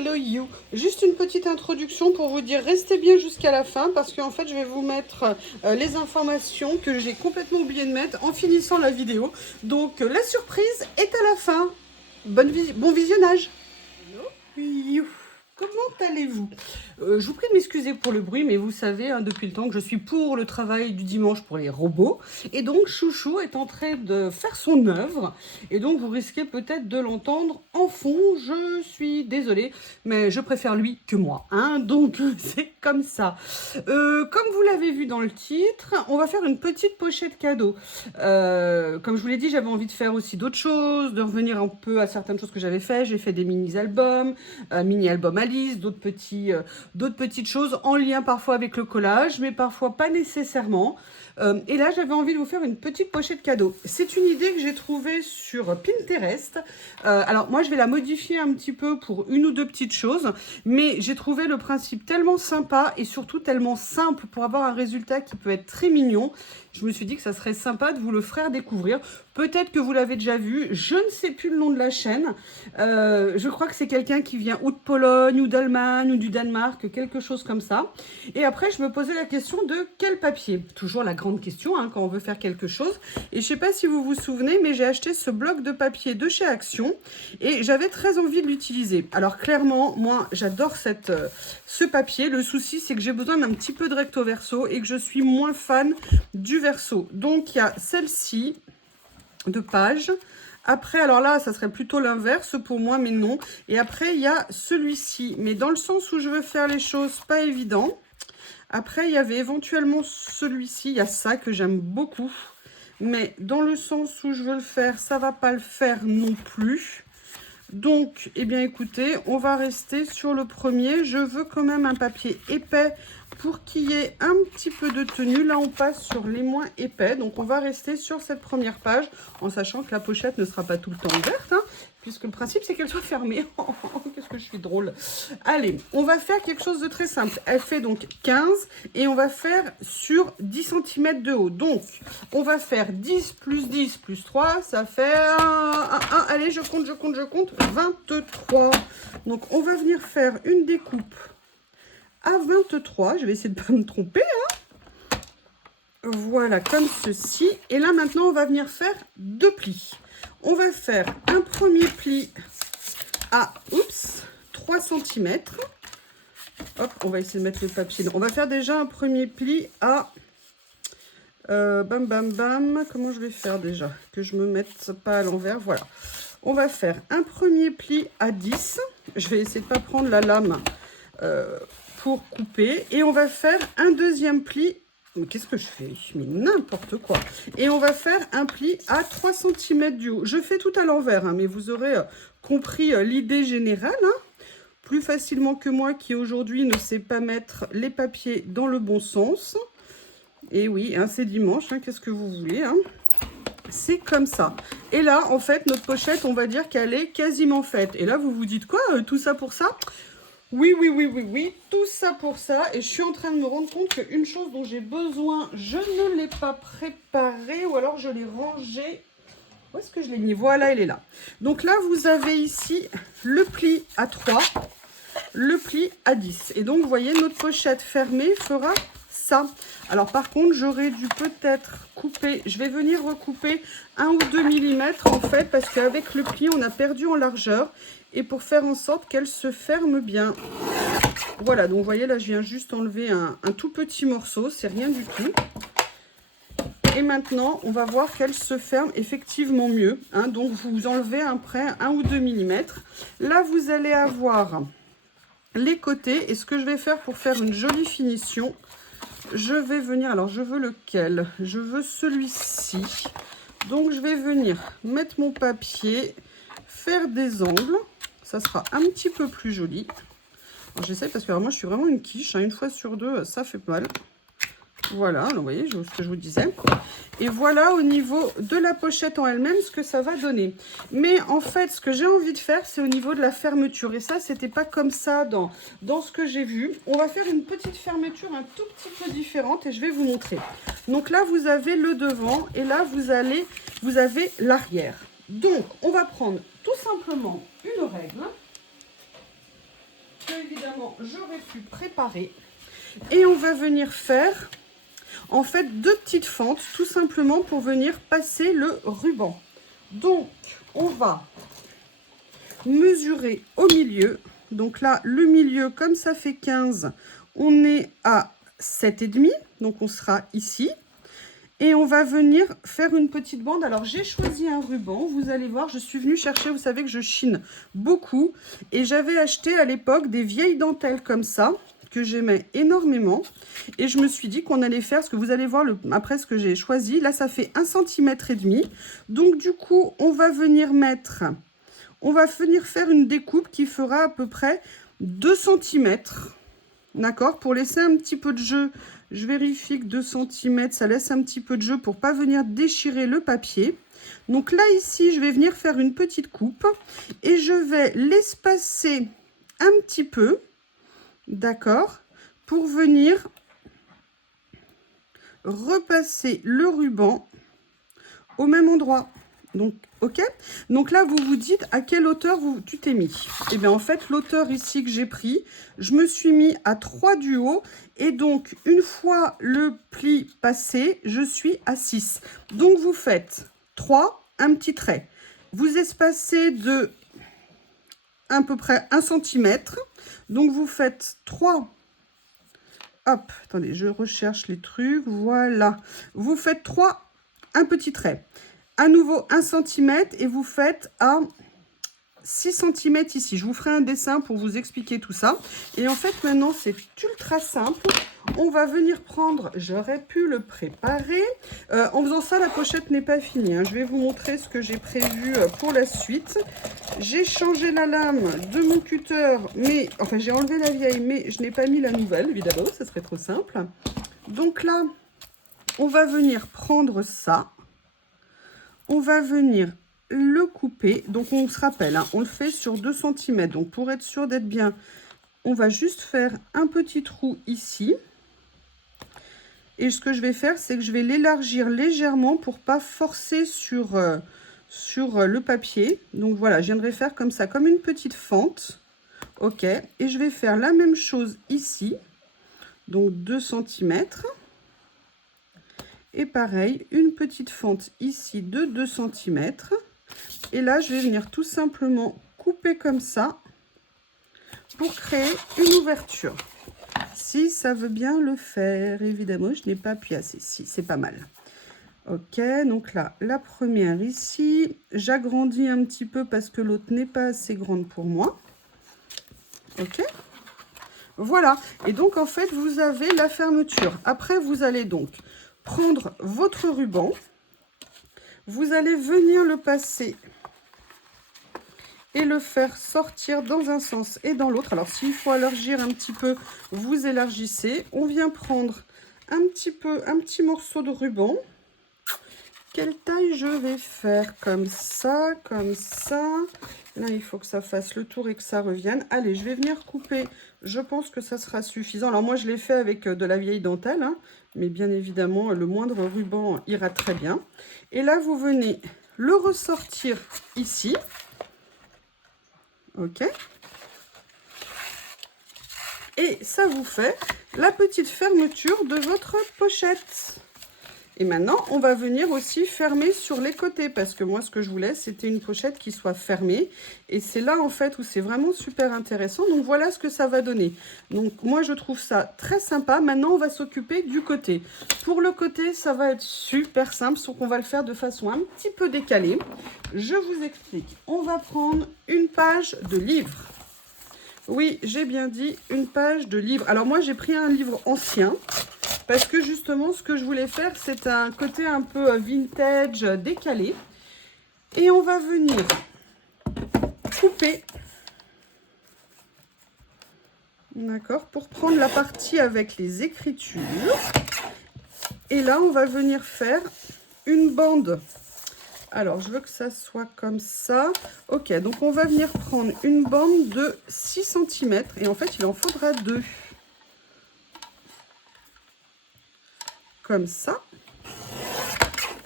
hello you. Juste une petite introduction pour vous dire restez bien jusqu'à la fin parce qu'en fait je vais vous mettre les informations que j'ai complètement oublié de mettre en finissant la vidéo. Donc la surprise est à la fin. Bon visionnage. Hello. Comment allez-vous? Je vous prie de m'excuser pour le bruit, mais vous savez, hein, depuis le temps que je suis pour le travail du dimanche pour les robots. Et donc, Chouchou est en train de faire son œuvre. Et donc, vous risquez peut-être de l'entendre en fond. Je suis désolée, mais je préfère lui que moi. Hein, donc, c'est comme ça. Comme vous l'avez vu dans le titre, on va faire une petite pochette cadeau. Comme je vous l'ai dit, j'avais envie de faire aussi d'autres choses, de revenir un peu à certaines choses que j'avais fait. J'ai fait des mini-albums, mini-albums Alice, d'autres petites choses en lien parfois avec le collage, mais parfois pas nécessairement. Et là, j'avais envie de vous faire une petite pochette cadeau. C'est une idée que j'ai trouvée sur Pinterest. Alors, moi, je vais la modifier un petit peu pour une ou deux petites choses, mais j'ai trouvé le principe tellement sympa et surtout tellement simple pour avoir un résultat qui peut être très mignon. Je me suis dit que ça serait sympa de vous le faire découvrir. Peut-être que vous l'avez déjà vu, je ne sais plus le nom de la chaîne. Je crois que c'est quelqu'un qui vient ou de Pologne, ou d'Allemagne, ou du Danemark, quelque chose comme ça. Et après, je me posais la question de quel papier. Toujours la grande question hein, quand on veut faire quelque chose. Et je ne sais pas si vous vous souvenez, mais j'ai acheté ce bloc de papier de chez Action. Et j'avais très envie de l'utiliser. Alors clairement, moi, j'adore ce papier. Le souci, c'est que j'ai besoin d'un petit peu de recto verso et que je suis moins fan du verso. Donc, il y a celle-ci de page. Après, alors là, ça serait plutôt l'inverse pour moi, mais non. Et après, il y a celui-ci. Mais dans le sens où je veux faire les choses, pas évident. Après, il y avait éventuellement celui-ci. Il y a ça que j'aime beaucoup. Mais dans le sens où je veux le faire, ça va pas le faire non plus. Donc, eh bien, écoutez, on va rester sur le premier. Je veux quand même un papier épais pour qu'il y ait un petit peu de tenue. Là, on passe sur les moins épais. Donc, on va rester sur cette première page en sachant que la pochette ne sera pas tout le temps ouverte, hein, puisque le principe, c'est qu'elle soit fermée. Qu'est-ce que je suis drôle. Allez, on va faire quelque chose de très simple. Elle fait donc 15 et on va faire sur 10 cm de haut. Donc, on va faire 10 plus 10 plus 3, ça fait allez, je compte, 23. Donc, on va venir faire une découpe à 23. Je vais essayer de ne pas me tromper. Hein. Voilà, comme ceci. Et là, maintenant, on va venir faire deux plis. On va faire un premier pli à 3 cm. Hop, on va essayer de mettre le papier. On va faire déjà un premier pli à... bam, bam, bam. Comment je vais faire déjà? Que je me mette pas à l'envers. Voilà. On va faire un premier pli à 10. Je vais essayer de ne pas prendre la lame pour couper. Et on va faire un deuxième pli. Mais qu'est-ce que je fais? Mais n'importe quoi. Et on va faire un pli à 3 cm du haut. Je fais tout à l'envers, hein, mais vous aurez compris l'idée générale. Hein. Plus facilement que moi qui aujourd'hui ne sais pas mettre les papiers dans le bon sens. Et oui, hein, c'est dimanche, hein, qu'est-ce que vous voulez hein. C'est comme ça. Et là, en fait, notre pochette, on va dire qu'elle est quasiment faite. Et là, vous vous dites quoi? Tout ça pour ça? Oui, tout ça pour ça. Et je suis en train de me rendre compte qu'une chose dont j'ai besoin, je ne l'ai pas préparée ou alors je l'ai rangée. Où est-ce que je l'ai mis? Voilà, elle est là. Donc là, vous avez ici le pli à 3, le pli à 10. Et donc, vous voyez, notre pochette fermée fera ça. Alors, par contre, j'aurais dû peut-être couper. Je vais venir recouper 1 ou 2 mm en fait, parce qu'avec le pli, on a perdu en largeur. Et pour faire en sorte qu'elle se ferme bien. Voilà, donc vous voyez, là, je viens juste enlever un tout petit morceau. C'est rien du tout. Et maintenant, on va voir qu'elle se ferme effectivement mieux. Hein, donc, vous enlevez après 1 ou 2 mm. Là, vous allez avoir les côtés. Et ce que je vais faire pour faire une jolie finition, je vais venir... Alors, je veux lequel? Je veux celui-ci. Donc, je vais venir mettre mon papier, faire des angles. Ça sera un petit peu plus joli. J'essaie parce que moi, je suis vraiment une quiche. Hein, une fois sur deux, ça fait mal. Voilà, vous voyez ce que je vous disais. Et voilà au niveau de la pochette en elle-même ce que ça va donner. Mais en fait, ce que j'ai envie de faire, c'est au niveau de la fermeture. Et ça, c'était pas comme ça dans ce que j'ai vu. On va faire une petite fermeture un tout petit peu différente et je vais vous montrer. Donc là, vous avez le devant et là, vous avez l'arrière. Donc, on va prendre tout simplement une règle. que évidemment j'aurais pu préparer. Et on va venir faire en fait 2 petites fentes tout simplement pour venir passer le ruban. Donc on va mesurer au milieu. Donc là le milieu, comme ça fait 15, on est à 7,5, donc on sera ici. Et on va venir faire une petite bande. Alors, j'ai choisi un ruban. Vous allez voir, je suis venue chercher. Vous savez que je chine beaucoup. Et j'avais acheté à l'époque des vieilles dentelles comme ça, que j'aimais énormément. Et je me suis dit qu'on allait faire, ce que vous allez voir après ce que j'ai choisi. Là, ça fait 1,5 cm. Donc, du coup, on va venir faire une découpe qui fera à peu près 2 cm. D'accord? Pour laisser un petit peu de jeu. Je vérifie que 2 cm, ça laisse un petit peu de jeu pour pas venir déchirer le papier. Donc là, ici, je vais venir faire une petite coupe et je vais l'espacer un petit peu, d'accord, pour venir repasser le ruban au même endroit. Donc, ok. Donc là, vous vous dites à quelle hauteur tu t'es mis. Et bien, en fait, l'hauteur ici que j'ai pris, je me suis mis à 3 du haut. Et donc, une fois le pli passé, je suis à 6. Donc, vous faites 3, un petit trait. Vous espacez de à peu près 1 cm. Donc, vous faites 3. Hop, attendez, je recherche les trucs. Voilà. Vous faites 3, un petit trait. À nouveau 1 cm et vous faites à 6 cm ici. Je vous ferai un dessin pour vous expliquer tout ça. Et en fait, maintenant, c'est ultra simple. On va venir prendre, j'aurais pu le préparer. En faisant ça, la pochette n'est pas finie, hein. Je vais vous montrer ce que j'ai prévu pour la suite. J'ai changé la lame de mon cutter, mais enfin, j'ai enlevé la vieille, mais je n'ai pas mis la nouvelle, évidemment, ça serait trop simple. Donc là, on va venir prendre ça. On va venir le couper. Donc, on se rappelle, hein, on le fait sur 2 cm. Donc, pour être sûr d'être bien, on va juste faire un petit trou ici. Et ce que je vais faire, c'est que je vais l'élargir légèrement pour pas forcer sur le papier. Donc, voilà, je viendrai faire comme ça, comme une petite fente. OK. Et je vais faire la même chose ici. Donc, 2 cm. Et pareil, une petite fente ici de 2 cm. Et là, je vais venir tout simplement couper comme ça pour créer une ouverture. Si ça veut bien le faire, évidemment, je n'ai pas appuyé assez. Si, c'est pas mal. Ok, donc là, la première ici. J'agrandis un petit peu parce que l'autre n'est pas assez grande pour moi. Ok. Voilà. Et donc, en fait, vous avez la fermeture. Après, vous allez donc prendre votre ruban, vous allez venir le passer et le faire sortir dans un sens et dans l'autre. Alors, s'il faut élargir un petit peu, vous élargissez. On vient prendre un petit morceau de ruban. Quelle taille je vais faire? Comme ça, comme ça. Là, il faut que ça fasse le tour et que ça revienne. Allez, je vais venir couper. Je pense que ça sera suffisant. Alors, moi, je l'ai fait avec de la vieille dentelle, hein, mais bien évidemment, le moindre ruban ira très bien. Et là, vous venez le ressortir ici. OK. Et ça vous fait la petite fermeture de votre pochette. Et maintenant, on va venir aussi fermer sur les côtés parce que moi, ce que je voulais, c'était une pochette qui soit fermée. Et c'est là, en fait, où c'est vraiment super intéressant. Donc, voilà ce que ça va donner. Donc, moi, je trouve ça très sympa. Maintenant, on va s'occuper du côté. Pour le côté, ça va être super simple, sauf qu'on va le faire de façon un petit peu décalée. Je vous explique. On va prendre une page de livre. Oui, j'ai bien dit une page de livre. Alors, moi, j'ai pris un livre ancien. Parce que justement, ce que je voulais faire, c'est un côté un peu vintage, décalé. Et on va venir couper. D'accord, pour prendre la partie avec les écritures. Et là, on va venir faire une bande. Alors, je veux que ça soit comme ça. Ok, donc on va venir prendre une bande de 6 cm. Et en fait, il en faudra 2. Comme ça.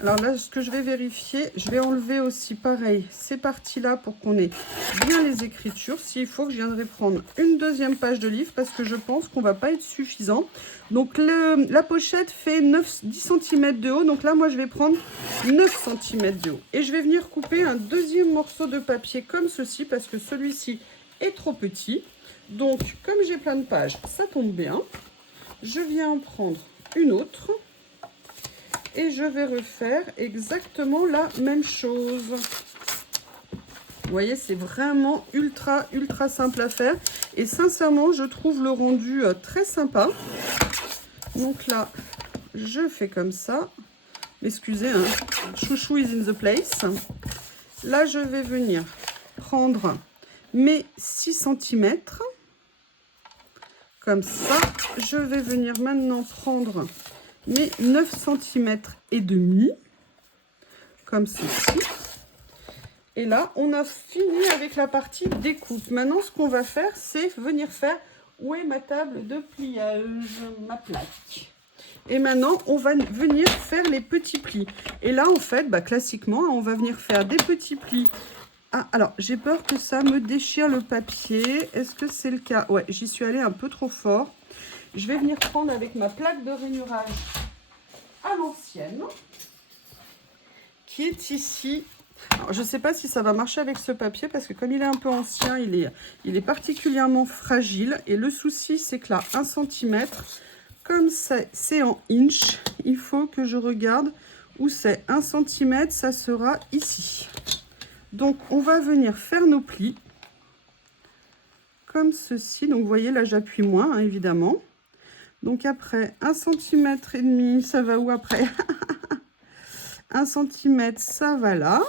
Alors là, ce que je vais vérifier, je vais enlever aussi pareil ces parties-là pour qu'on ait bien les écritures. S'il faut que je viendrai prendre une deuxième page de livre parce que je pense qu'on va pas être suffisant. Donc la pochette fait 10 cm de haut. Donc là, moi, je vais prendre 9 cm de haut. Et je vais venir couper un deuxième morceau de papier comme ceci parce que celui-ci est trop petit. Donc, comme j'ai plein de pages, ça tombe bien. Je viens en prendre une autre. Et je vais refaire exactement la même chose. Vous voyez, c'est vraiment ultra simple à faire. Et sincèrement, je trouve le rendu très sympa. Donc là, je fais comme ça. Excusez, hein, chouchou is in the place. Là, je vais venir prendre mes 6 cm. Comme ça, je vais venir maintenant prendre mes 9 cm et demi, comme ceci. Et là, on a fini avec la partie découpe. Maintenant, ce qu'on va faire, c'est venir faire où est ma table de pliage, ma plaque. Et maintenant, on va venir faire les petits plis. Et là, en fait, classiquement, on va venir faire des petits plis. Ah, alors, j'ai peur que ça me déchire le papier. Est-ce que c'est le cas? Ouais, j'y suis allée un peu trop fort. Je vais venir prendre avec ma plaque de rainurage à l'ancienne, qui est ici. Alors, je ne sais pas si ça va marcher avec ce papier, parce que comme il est un peu ancien, il est particulièrement fragile. Et le souci, c'est que là, 1 cm, comme c'est en inch, il faut que je regarde où c'est. 1 cm, ça sera ici. Donc, on va venir faire nos plis, comme ceci. Donc, vous voyez, là, j'appuie moins, hein, évidemment. Donc après, 1 cm et demi, ça va où après? 1 cm, ça va là.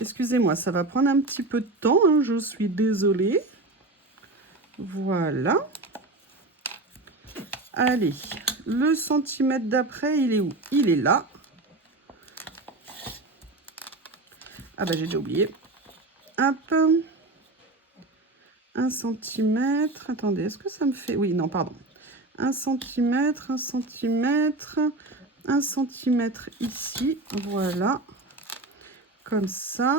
Excusez-moi, ça va prendre un petit peu de temps, hein, je suis désolée. Voilà. Allez, le centimètre d'après, il est où? Il est là. Ah bah j'ai déjà oublié. Hop. 1 cm. Attendez, est-ce que ça me fait... Oui, non, pardon. 1 cm, 1 cm, 1 cm ici, voilà, comme ça.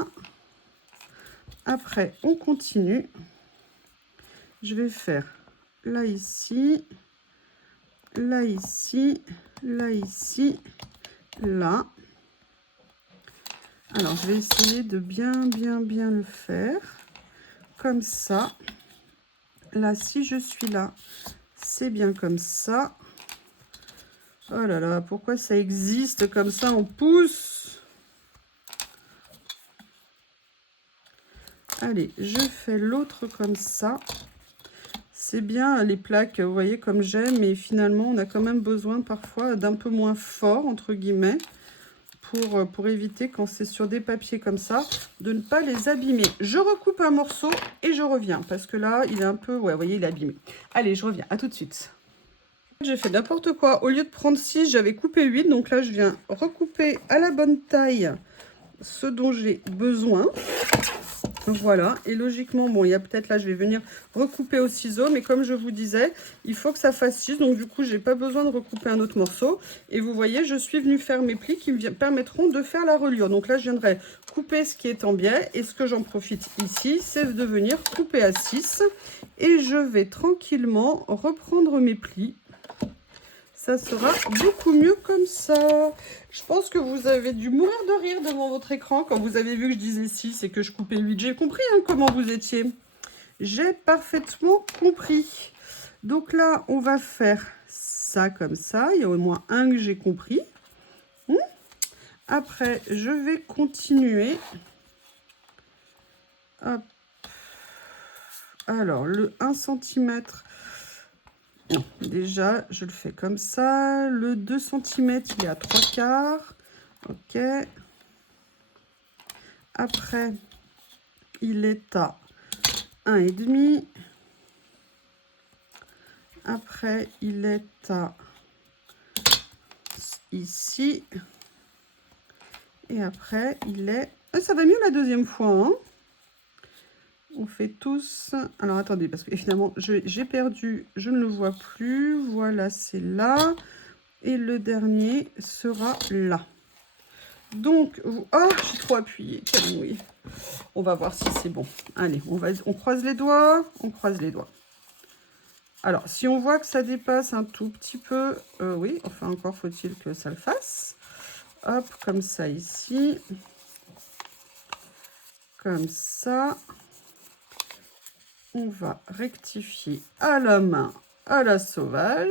Après, on continue. Je vais faire là, ici, là, ici, là, ici, là. Alors, je vais essayer de bien le faire, comme ça. Là, si je suis là, c'est bien comme ça. Oh là là, pourquoi ça existe comme ça en pouce? Allez, je fais l'autre comme ça. C'est bien les plaques, vous voyez, comme j'aime, mais finalement, on a quand même besoin parfois d'un peu moins fort, entre guillemets, pour éviter, quand c'est sur des papiers comme ça, de ne pas les abîmer. Je recoupe un morceau et je reviens, parce que là, il est un peu... Ouais, vous voyez, il est abîmé. Allez, je reviens, à tout de suite. J'ai fait n'importe quoi. Au lieu de prendre 6, j'avais coupé 8. Donc là, je viens recouper à la bonne taille ce dont j'ai besoin. Voilà. Et logiquement, bon, il y a peut-être là, je vais venir recouper au ciseau. Mais comme je vous disais, il faut que ça fasse 6. Donc du coup, j'ai pas besoin de recouper un autre morceau. Et vous voyez, je suis venue faire mes plis qui me permettront de faire la reliure. Donc là, je viendrai couper ce qui est en biais. Et ce que j'en profite ici, c'est de venir couper à 6. Et je vais tranquillement reprendre mes plis. Ça sera beaucoup mieux comme ça. Je pense que vous avez dû mourir de rire devant votre écran quand vous avez vu que je disais 6 et que je coupais 8. J'ai compris hein, comment vous étiez. J'ai parfaitement compris. Donc là, on va faire ça comme ça. Il y a au moins un que j'ai compris. Après, je vais continuer. Hop. Alors, le 1 cm... Non, déjà, je le fais comme ça. Le 2 cm, il est à 3/4. OK. Après, il est à 1,5. Après, il est à ici. Et après, il est... Ah, ça va mieux la deuxième fois, hein. On fait tous... Alors, attendez, parce que finalement, j'ai perdu, je ne le vois plus. Voilà, c'est là. Et le dernier sera là. Donc, ah, j'ai trop appuyé, quelle nouille. On va voir si c'est bon. Allez, on croise les doigts, on croise les doigts. Alors, si on voit que ça dépasse un tout petit peu, oui, enfin encore faut-il que ça le fasse. Hop, comme ça ici. Comme ça. On va rectifier à la main, à la sauvage.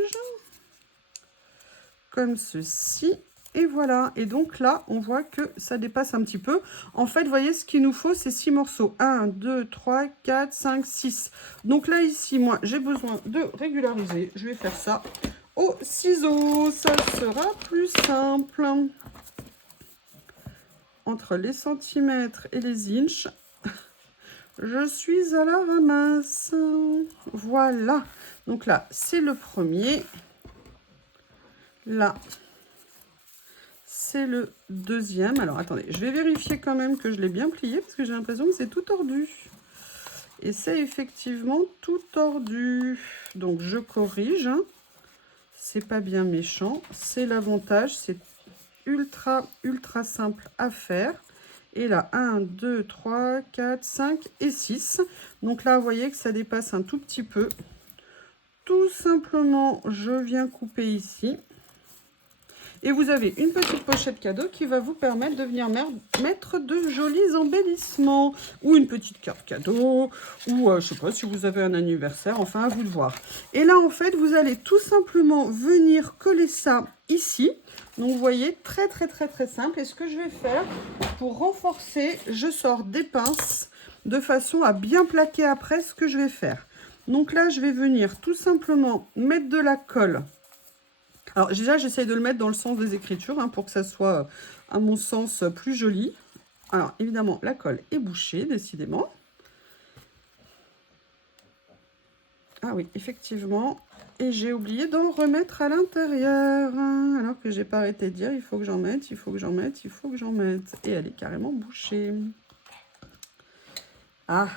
Comme ceci. Et voilà. Et donc là, on voit que ça dépasse un petit peu. En fait, vous voyez, ce qu'il nous faut, c'est 6 morceaux. 1, 2, 3, 4, 5, 6. Donc là, ici, moi, j'ai besoin de régulariser. Je vais faire ça au ciseau. Ça sera plus simple. Entre les centimètres et les inches, je suis à la ramasse. Voilà. Donc là, c'est le premier. Là, c'est le deuxième. Alors, attendez, je vais vérifier quand même que je l'ai bien plié parce que j'ai l'impression que c'est tout tordu. Et c'est effectivement tout tordu. Donc, je corrige. C'est pas bien méchant. C'est l'avantage. C'est ultra simple à faire. Et là, 1, 2, 3, 4, 5 et 6. Donc là, vous voyez que ça dépasse un tout petit peu. Tout simplement, je viens couper ici. Et vous avez une petite pochette cadeau qui va vous permettre de venir mettre de jolis embellissements. Ou une petite carte cadeau. Ou je sais pas si vous avez un anniversaire. Enfin, à vous de voir. Et là, en fait, vous allez tout simplement venir coller ça ici. Donc, vous voyez, très simple. Et ce que je vais faire, pour renforcer, je sors des pinces de façon à bien plaquer après ce que je vais faire. Donc là, je vais venir tout simplement mettre de la colle. Alors déjà, j'essaye de le mettre dans le sens des écritures hein, pour que ça soit, à mon sens, plus joli. Alors évidemment, la colle est bouchée, décidément. Ah oui, effectivement. Et j'ai oublié d'en remettre à l'intérieur. Alors que j'ai pas arrêté de dire, il faut que j'en mette, il faut que j'en mette, il faut que j'en mette. Et elle est carrément bouchée. Ah!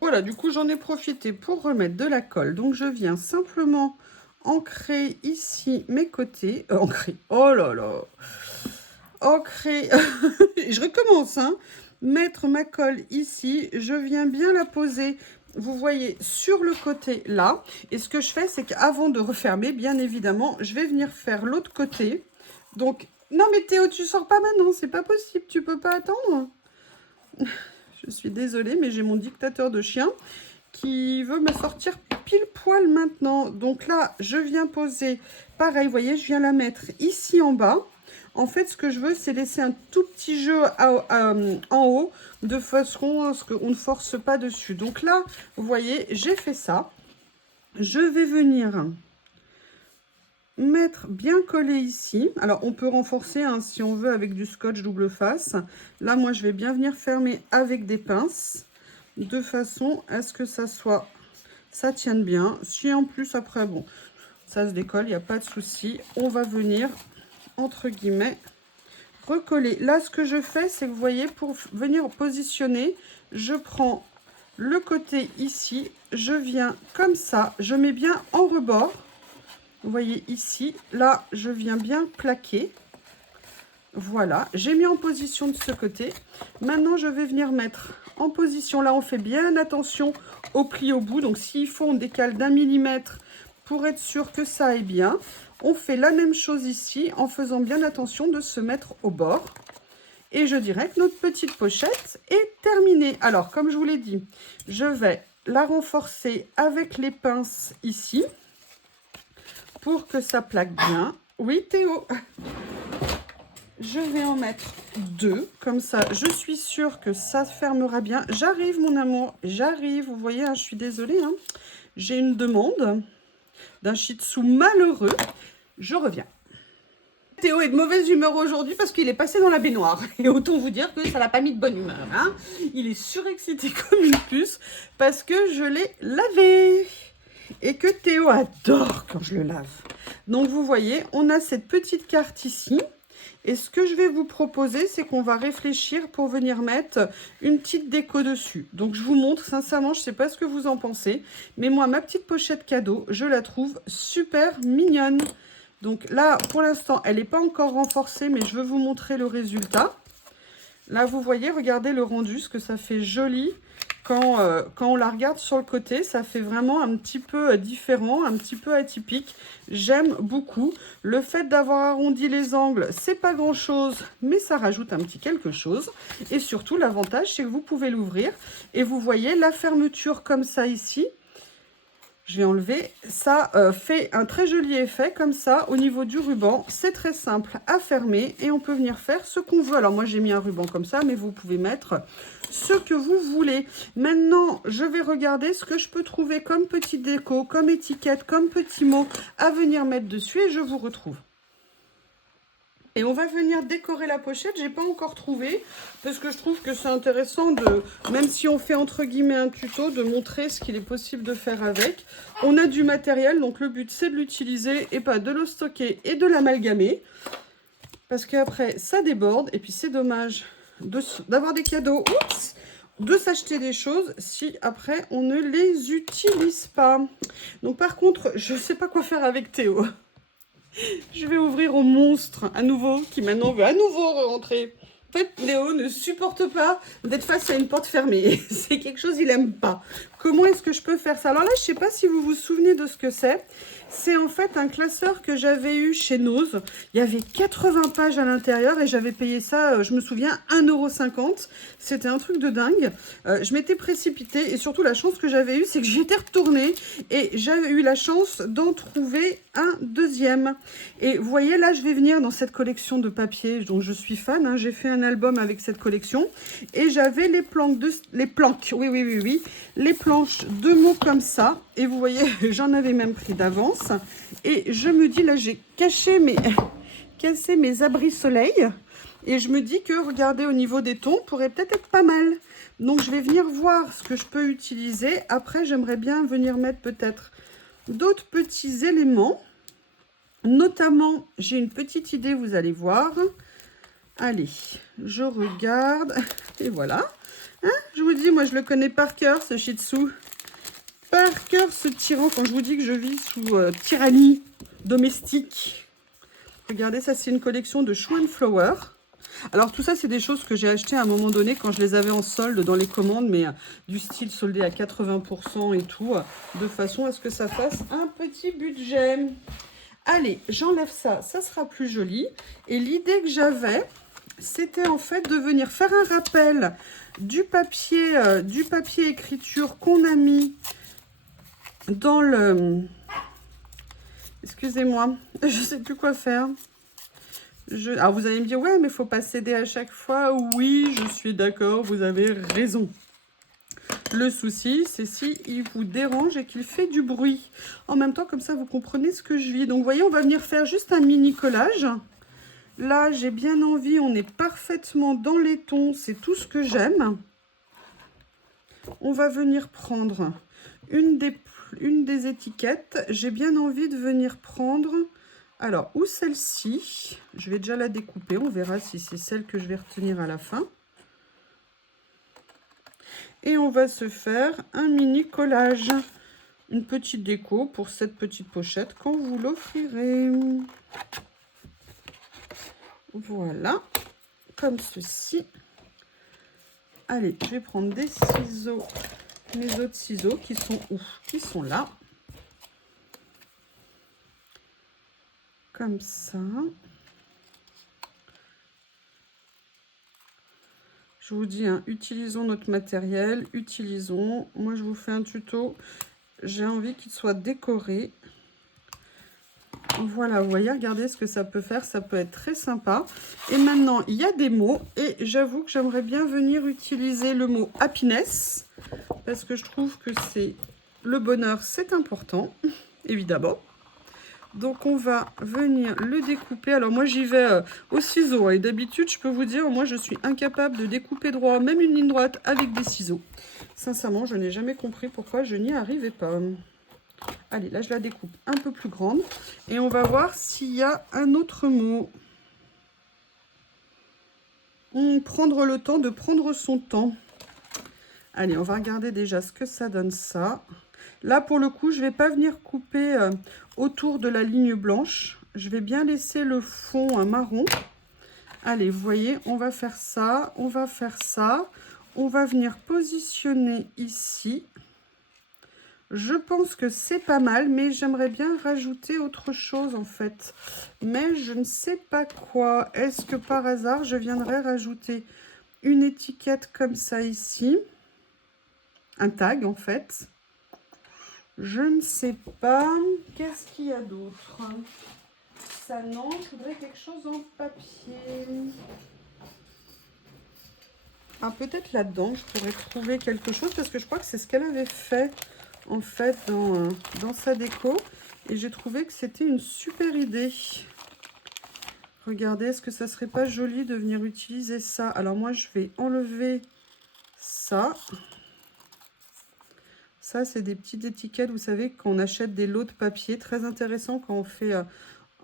Voilà, du coup, j'en ai profité pour remettre de la colle. Donc, je viens simplement ancrer ici mes côtés. Ancrer, oh là là! Ancrer, je recommence, hein. Mettre ma colle ici. Je viens bien la poser, vous voyez, sur le côté là. Et ce que je fais, c'est qu'avant de refermer, bien évidemment, je vais venir faire l'autre côté. Donc, non mais Théo, tu sors pas maintenant, c'est pas possible, tu peux pas attendre. Je suis désolée, mais j'ai mon dictateur de chien qui veut me sortir pile poil maintenant. Donc là, je viens poser, pareil, vous voyez, je viens la mettre ici en bas. En fait, ce que je veux, c'est laisser un tout petit jeu en haut, de façon à ce qu'on ne force pas dessus. Donc là, vous voyez, j'ai fait ça. Je vais venir mettre bien collé ici. Alors, on peut renforcer hein, si on veut avec du scotch double face. Là, moi, je vais bien venir fermer avec des pinces de façon à ce que ça tienne bien. Si en plus, après, bon, ça se décolle, il n'y a pas de souci. On va venir, entre guillemets, recoller. Là, ce que je fais, c'est que vous voyez, pour venir positionner, je prends le côté ici, je viens comme ça, je mets bien en rebord. Vous voyez ici, là, je viens bien plaquer. Voilà, j'ai mis en position de ce côté. Maintenant, je vais venir mettre en position. Là, on fait bien attention au pli au bout. Donc, s'il faut, on décale d'1 millimètre pour être sûr que ça aille bien. On fait la même chose ici en faisant bien attention de se mettre au bord. Et je dirais que notre petite pochette est terminée. Alors, comme je vous l'ai dit, je vais la renforcer avec les pinces ici pour que ça plaque bien. Oui, Théo. Je vais en mettre 2, comme ça, je suis sûre que ça fermera bien. J'arrive, mon amour, j'arrive. Vous voyez, hein, je suis désolée. Hein. J'ai une demande d'un shih tzu malheureux. Je reviens. Théo est de mauvaise humeur aujourd'hui parce qu'il est passé dans la baignoire. Et autant vous dire que ça l'a pas mis de bonne humeur. Hein. Il est surexcité comme une puce parce que je l'ai lavé. Et que Théo adore quand je le lave. Donc, vous voyez, on a cette petite carte ici. Et ce que je vais vous proposer, c'est qu'on va réfléchir pour venir mettre une petite déco dessus. Donc je vous montre, sincèrement, je ne sais pas ce que vous en pensez, mais moi, ma petite pochette cadeau, je la trouve super mignonne. Donc là, pour l'instant, elle n'est pas encore renforcée, mais je veux vous montrer le résultat. Là, vous voyez, regardez le rendu, ce que ça fait joli. Quand on la regarde sur le côté, ça fait vraiment un petit peu différent, un petit peu atypique. J'aime beaucoup. Le fait d'avoir arrondi les angles, c'est pas grand-chose, mais ça rajoute un petit quelque chose. Et surtout, l'avantage, c'est que vous pouvez l'ouvrir. Et vous voyez la fermeture comme ça ici. Je vais enlever. Ça fait un très joli effet comme ça au niveau du ruban. C'est très simple à fermer et on peut venir faire ce qu'on veut. Alors moi j'ai mis un ruban comme ça, mais vous pouvez mettre ce que vous voulez. Maintenant, je vais regarder ce que je peux trouver comme petite déco, comme étiquette, comme petit mot à venir mettre dessus et je vous retrouve. Et on va venir décorer la pochette. J'ai pas encore trouvé parce que je trouve que c'est intéressant de, même si on fait entre guillemets un tuto, de montrer ce qu'il est possible de faire avec. On a du matériel, donc le but c'est de l'utiliser et pas de le stocker et de l'amalgamer. Parce qu'après ça déborde et puis c'est dommage d'avoir des cadeaux, oups, de s'acheter des choses si après on ne les utilise pas. Donc par contre, je sais pas quoi faire avec Théo. Je vais ouvrir au monstre à nouveau, qui maintenant veut à nouveau rentrer. En fait, Léo ne supporte pas d'être face à une porte fermée. C'est quelque chose qu'il n'aime pas. Comment est-ce que je peux faire ça? Alors là, je ne sais pas si vous vous souvenez de ce que c'est. C'est en fait un classeur que j'avais eu chez Nose. Il y avait 80 pages à l'intérieur et j'avais payé ça, je me souviens, 1,50 €. C'était un truc de dingue. Je m'étais précipitée et surtout la chance que j'avais eue, c'est que j'y étais retournée et j'avais eu la chance d'en trouver un deuxième. Et vous voyez, là, je vais venir dans cette collection de papier dont je suis fan. Hein. J'ai fait un album avec cette collection et j'avais les planches, les planches de mots comme ça. Et vous voyez, j'en avais même pris d'avance. Et je me dis, là, j'ai cassé mes abris soleil. Et je me dis que, regardez, au niveau des tons, pourrait peut-être être pas mal. Donc, je vais venir voir ce que je peux utiliser. Après, j'aimerais bien venir mettre peut-être d'autres petits éléments. Notamment, j'ai une petite idée, vous allez voir. Allez, je regarde. Et voilà. Hein, je vous dis, moi, je le connais par cœur, ce Shih Tzu. Par cœur, ce tyran, quand je vous dis que je vis sous tyrannie domestique. Regardez, ça, c'est une collection de Shoe & Flower. Alors, tout ça, c'est des choses que j'ai achetées à un moment donné quand je les avais en solde dans les commandes, mais du style soldé à 80% et tout, de façon à ce que ça fasse un petit budget. Allez, j'enlève ça, ça sera plus joli. Et l'idée que j'avais, c'était en fait de venir faire un rappel du papier écriture qu'on a mis dans le... Excusez-moi, je ne sais plus quoi faire. Alors vous allez me dire, ouais, mais il ne faut pas céder à chaque fois. Oui, je suis d'accord, vous avez raison. Le souci, c'est s'il vous dérange et qu'il fait du bruit. En même temps, comme ça, vous comprenez ce que je vis. Donc, vous voyez, on va venir faire juste un mini collage. Là, j'ai bien envie, on est parfaitement dans les tons. C'est tout ce que j'aime. On va venir prendre une des étiquettes. J'ai bien envie de venir prendre... Alors, ou celle-ci. Je vais déjà la découper. On verra si c'est celle que je vais retenir à la fin. Et on va se faire un mini collage, une petite déco pour cette petite pochette quand vous l'offrirez. Voilà, comme ceci. Allez, je vais prendre des ciseaux, mes autres ciseaux qui sont où? Qui sont là. Comme ça. Je vous dis, hein, utilisons notre matériel, utilisons. Moi, je vous fais un tuto. J'ai envie qu'il soit décoré. Voilà, vous voyez, regardez ce que ça peut faire. Ça peut être très sympa. Et maintenant, il y a des mots. Et j'avoue que j'aimerais bien venir utiliser le mot happiness. Parce que je trouve que c'est le bonheur, c'est important, évidemment. Donc, on va venir le découper. Alors, moi, j'y vais au ciseau. Hein, et d'habitude, je peux vous dire, moi, je suis incapable de découper droit, même une ligne droite avec des ciseaux. Sincèrement, je n'ai jamais compris pourquoi je n'y arrivais pas. Allez, là, je la découpe un peu plus grande. Et on va voir s'il y a un autre mot. Prendre le temps de prendre son temps. Allez, on va regarder déjà ce que ça donne ça. Là, pour le coup, je ne vais pas venir couper autour de la ligne blanche. Je vais bien laisser le fond marron. Allez, vous voyez, on va faire ça, on va faire ça. On va venir positionner ici. Je pense que c'est pas mal, mais j'aimerais bien rajouter autre chose en fait. Mais je ne sais pas quoi. Est-ce que par hasard, je viendrais rajouter une étiquette comme ça ici? Un tag en fait. Je ne sais pas. Qu'est-ce qu'il y a d'autre? Ça non, je voudrais quelque chose en papier. Ah, peut-être là-dedans, je pourrais trouver quelque chose parce que je crois que c'est ce qu'elle avait fait en fait dans sa déco. Et j'ai trouvé que c'était une super idée. Regardez, est-ce que ça serait pas joli de venir utiliser ça? Alors moi, je vais enlever ça. Ça, c'est des petites étiquettes, vous savez, quand on achète des lots de papier. Très intéressant quand on fait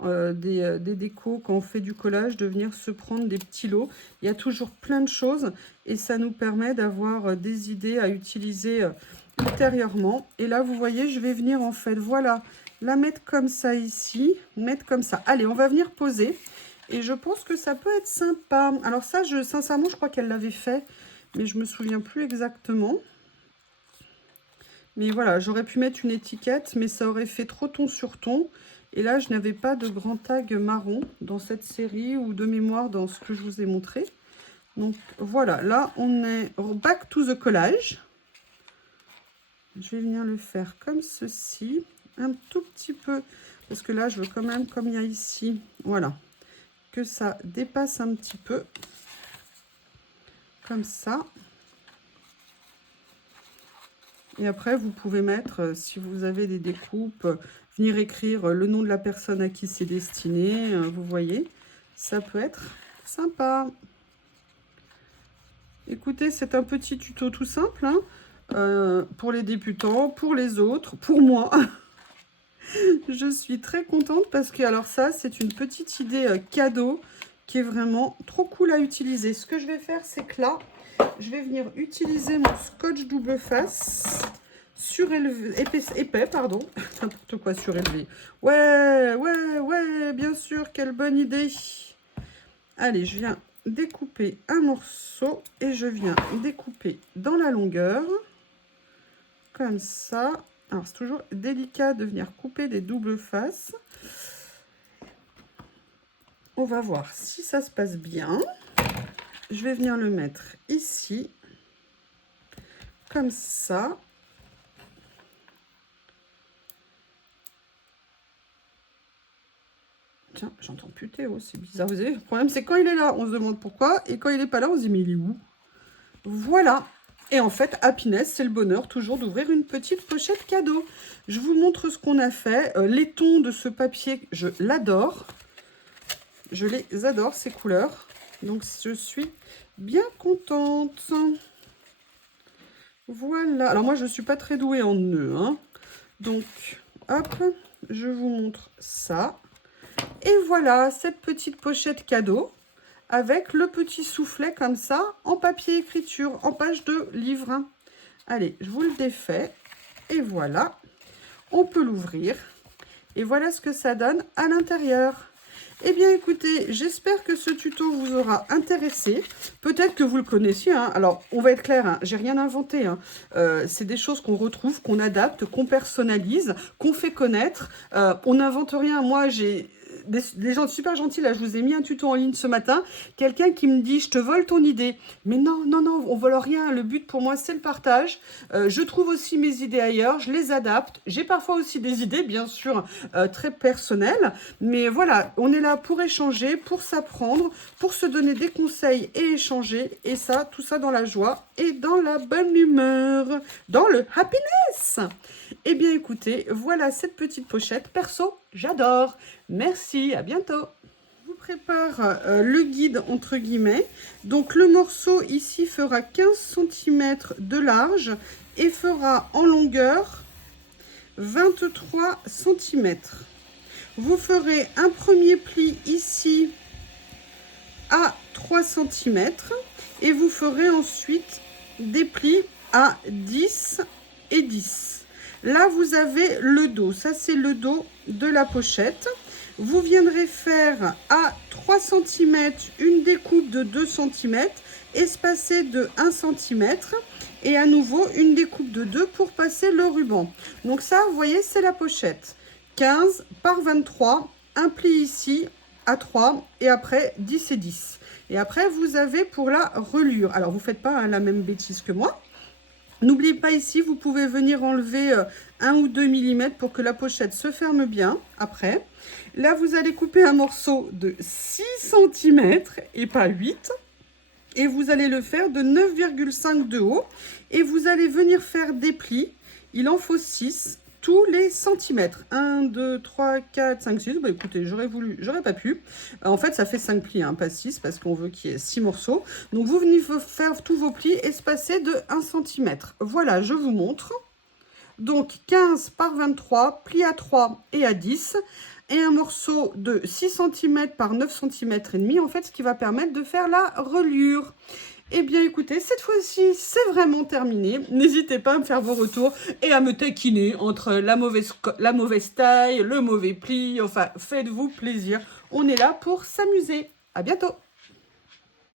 des décos, quand on fait du collage, de venir se prendre des petits lots. Il y a toujours plein de choses et ça nous permet d'avoir des idées à utiliser ultérieurement. Et là, vous voyez, je vais venir en fait, voilà, la mettre comme ça ici, mettre comme ça. Allez, on va venir poser. Et je pense que ça peut être sympa. Alors ça, sincèrement, je crois qu'elle l'avait fait, mais je me souviens plus exactement. Mais voilà, j'aurais pu mettre une étiquette, mais ça aurait fait trop ton sur ton. Et là, je n'avais pas de grand tag marron dans cette série ou de mémoire dans ce que je vous ai montré. Donc voilà, là, on est back to the collage. Je vais venir le faire comme ceci, un tout petit peu, parce que là, je veux quand même, comme il y a ici, voilà, que ça dépasse un petit peu, comme ça. Et après, vous pouvez mettre, si vous avez des découpes, venir écrire le nom de la personne à qui c'est destiné. Vous voyez, ça peut être sympa. Écoutez, c'est un petit tuto tout simple, hein, pour les débutants, pour les autres, pour moi. Je suis très contente parce que, alors ça, c'est une petite idée cadeau qui est vraiment trop cool à utiliser. Ce que je vais faire, c'est que là, je vais venir utiliser mon scotch double face surélevé, épais, pardon, n'importe quoi, surélevé. Ouais, bien sûr, quelle bonne idée. Allez, je viens découper un morceau et je viens découper dans la longueur, comme ça. Alors, c'est toujours délicat de venir couper des doubles faces. On va voir si ça se passe bien. Je vais venir le mettre ici, comme ça. Tiens, j'entends plus Théo, c'est bizarre. Vous savez, le problème, c'est quand il est là, on se demande pourquoi. Et quand il n'est pas là, on se dit, mais il est où? Voilà. Et en fait, happiness, c'est le bonheur toujours d'ouvrir une petite pochette cadeau. Je vous montre ce qu'on a fait. Les tons de ce papier, je l'adore. Je les adore, ces couleurs. Donc, je suis bien contente. Voilà. Alors, moi, je ne suis pas très douée en nœuds, hein. Donc, hop, je vous montre ça. Et voilà, cette petite pochette cadeau avec le petit soufflet comme ça, en papier écriture, en page de livre. Allez, je vous le défais. Et voilà, on peut l'ouvrir. Et voilà ce que ça donne à l'intérieur. Eh bien, écoutez, j'espère que ce tuto vous aura intéressé. Peut-être que vous le connaissiez, hein. Alors, on va être clair, hein, j'ai rien inventé, hein. C'est des choses qu'on retrouve, qu'on adapte, qu'on personnalise, qu'on fait connaître. On n'invente rien. Moi, j'ai des gens super gentils. Là, je vous ai mis un tuto en ligne ce matin. Quelqu'un qui me dit, je te vole ton idée. Mais non, on vole rien. Le but pour moi, c'est le partage. Je trouve aussi mes idées ailleurs. Je les adapte. J'ai parfois aussi des idées, bien sûr, très personnelles. Mais voilà, on est là pour échanger, pour s'apprendre, pour se donner des conseils et échanger. Et ça, tout ça dans la joie et dans la bonne humeur, dans le happiness. Eh bien, écoutez, voilà cette petite pochette. Perso, j'adore. Merci, à bientôt. Je vous prépare le guide, entre guillemets. Donc, le morceau ici fera 15 cm de large et fera en longueur 23 cm. Vous ferez un premier pli ici à 3 cm et vous ferez ensuite des plis à 10 et 10. Là, vous avez le dos. Ça, c'est le dos de la pochette. Vous viendrez faire à 3 cm une découpe de 2 cm, espacée de 1 cm. Et à nouveau, une découpe de 2 pour passer le ruban. Donc ça, vous voyez, c'est la pochette. 15 par 23, un pli ici à 3 et après 10 et 10. Et après, vous avez pour la reliure. Alors, vous ne faites pas la même bêtise que moi. N'oubliez pas ici, vous pouvez venir enlever 1 ou 2 mm pour que la pochette se ferme bien après. Là, vous allez couper un morceau de 6 cm et pas 8. Et vous allez le faire de 9,5 de haut. Et vous allez venir faire des plis. Il en faut 6 tous les centimètres. 1, 2, 3, 4, 5, 6. Bah écoutez, j'aurais pas pu. En fait, ça fait 5 plis, hein, pas 6, parce qu'on veut qu'il y ait 6 morceaux. Donc, vous venez faire tous vos plis espacés de 1 cm. Voilà, je vous montre. Donc, 15 par 23, pli à 3 et à 10. Et un morceau de 6 cm par 9 cm et demi, en fait, ce qui va permettre de faire la reliure. Eh bien, écoutez, cette fois-ci, c'est vraiment terminé. N'hésitez pas à me faire vos retours et à me taquiner entre la mauvaise taille, le mauvais pli. Enfin, faites-vous plaisir. On est là pour s'amuser. À bientôt.